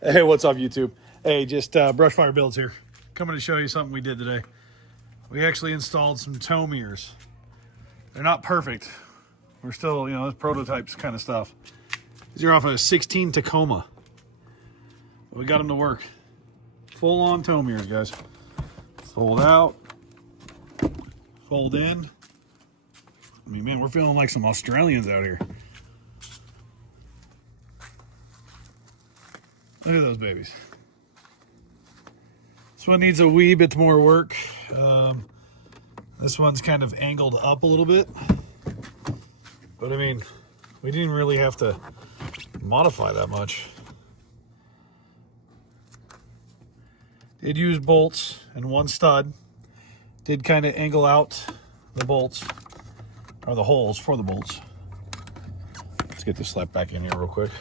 Hey, what's up, YouTube? Hey, just Brushfire Builds here. Coming to show you something we did today. We actually installed some tow mirrors. They're not perfect. We're still, it's prototypes kind of stuff. These are off a 16 Tacoma. We got them to work. Full-on tow mirrors, guys. Fold out. Fold in. I mean, man, we're feeling like some Australians out here. Look at those babies. This one needs a wee bit more work. This one's kind of angled up a little bit. But I mean, we didn't really have to modify that much. Did use bolts and one stud. Did kind of angle out the bolts, or the holes for the bolts. Let's get this slapped back in here real quick.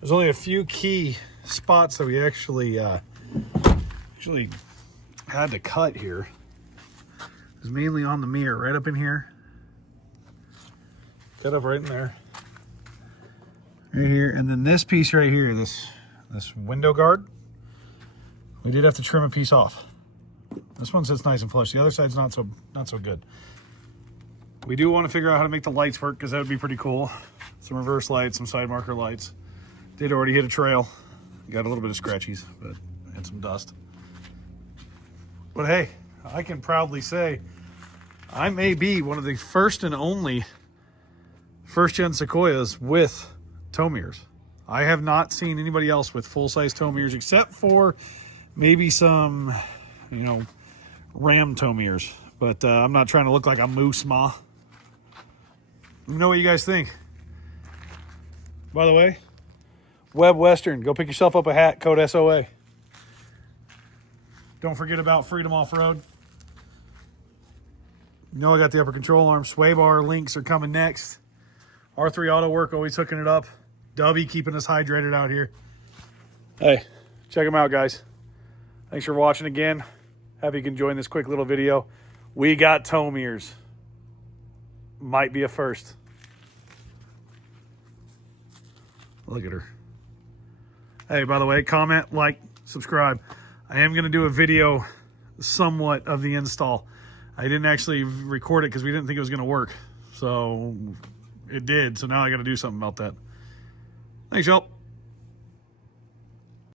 There's only a few key spots that we actually had to cut here. It's mainly on the mirror, right up in here. Cut up right in there. Right here, and then this piece right here, this window guard, we did have to trim a piece off. This one sits nice and flush. The other side's not so good. We do want to figure out how to make the lights work, because that would be pretty cool. Some reverse lights, some side marker lights. Did already hit a trail. Got a little bit of scratchies, but and some dust. But hey, I can proudly say I may be one of the first and only First Gen Sequoias with tow mirrors. I have not seen anybody else with full-size tow mirrors, except for maybe some, Ram tow mirrors. But I'm not trying to look like a moose ma. Let me know what you guys think. By the way, Web Western, go pick yourself up a hat, code SOA. Don't forget about Freedom Off-Road. I got the upper control arm. Sway bar links are coming next. R3 Auto Work always hooking it up. Dubby keeping us hydrated out here. Hey, check them out, guys. Thanks for watching again. Happy you can join this quick little video. We got tow mirrors. Might be a first. Look at her. Hey, by the way, comment, like, subscribe. I am going to do a video somewhat of the install. I didn't actually record it because we didn't think it was going to work. So it did. So now I got to do something about that. Thanks, y'all.